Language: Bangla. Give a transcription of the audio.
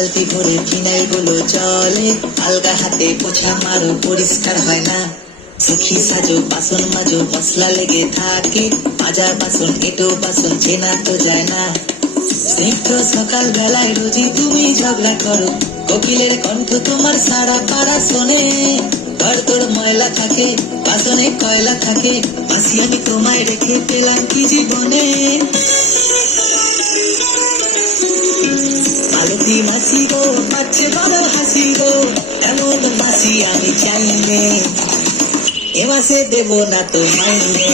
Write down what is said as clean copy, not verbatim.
বালতি ভরে ফিনাইল গুলো চলে, আলগা হাতে পোছা মারো পরিষ্কার হয় না। সুখী সাজো বাসন মাজো মশলা লেগে থাকে, মাজা বাসন এটো বাসন চেনা তো যায় না। স্নিগ্ধ সকাল বেলায় রোজই তুমি ঝগড়া করো, কোকিলের কণ্ঠ তোমার সারা পাড়া শোনে। ঘর তোর ময়লা থাকে, বাসনে কয়লা থাকে, মাসি আমি তোমায় রেখে পেলাম কি জীবনে। মালতী মাসি গো পাচ্ছে বড় হাসি গো, এমন মাসি আমি চাইলে এ মাসে দেব না তো মাইনে।